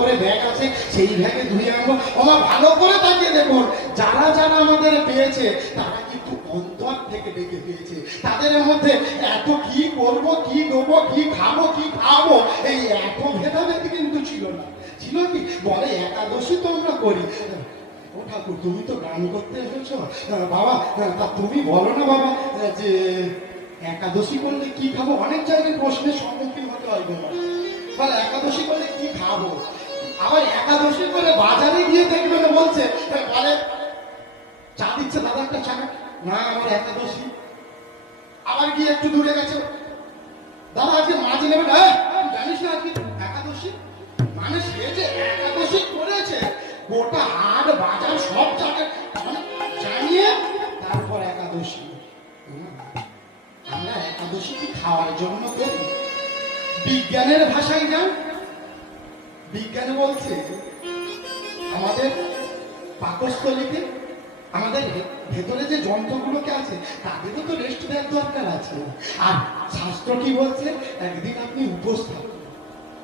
করে ব্যাগ আছে, সেই ব্যাগে ধুয়ে আনবো। ওমা ভালো করে তাকিয়ে দেখুন, যারা যারা আমাদের পেয়েছে তারা কিন্তু অন্তর থেকে ডেকে পেয়েছে। তাদের মধ্যে এত কি করব, কি দেবো, কি খাবো, কি খাবো, এই এত ভেদাভেদি কিন্তু ছিল না। ছিল কি বলে, একাদশী তো আমরা করি। ও ঠাকুর, তুমি তো গান করতে এসেছো বাবা, তা তুমি বলো না বাবা যে একাদশী করলে কি খাবো। অনেক জায়গায় প্রশ্নের সম্মুখীন হতে হয় বাবা, বলে একাদশী করলে কি খাবো। আবার একাদশী করে বাজারে গিয়ে দেখবে না বলছে, বলে চা দিচ্ছে দাদা একটা চা, না আমার একাদশী। আবার গিয়ে একটু দূরে গেছে, দাদা আজকে মাছ নেবে না, জানিস না আজকে একাদশী। মানে সে যে একাদশী করেছে গোটা হাট বাজার সব জায়গায় জানিয়ে তারপর একাদশী। আমরা একাদশী কি খাওয়ার জন্য করি? বিজ্ঞানের ভাষায় যান, বিজ্ঞান বলছে আমাদের পাকস্থলীতে, আমাদের ভেতরে যে যন্ত্রগুলোকে আছে তাদেরও তো রেস্ট দেওয়ার দরকার আছে। আর শাস্ত্র কি বলছে, একদিন আপনি উপোস থাকুন।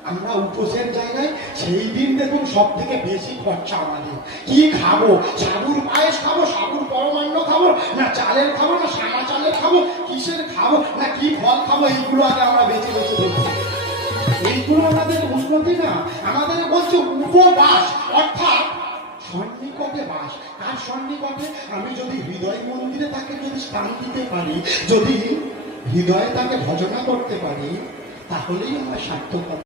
আমরা উপোসের জায়গায় সেই দিন দেখুন সব থেকে বেশি খরচা আমাদের। কি খাবো, সাবুর পায়েস খাবো, সাবুর পরমান্ন খাবো, না চালের খাবো, না সাদা চালের খাবো, কিসের খাবো, না কি ফল খাবো, এইগুলো আগে আমরা বেছে বেছে দেখছি। এইগুলো আমাদের উন্নতি না, আমাদের বলছে উপবাস, অর্থাৎ সন্নিকটে বাস। কার সন্নিকটে? আমি যদি হৃদয় মন্দিরে তাকে যদি স্থান দিতে পারি, যদি হৃদয়ে তাকে ভজনা করতে পারি, তাহলেই আমার সার্থকতা।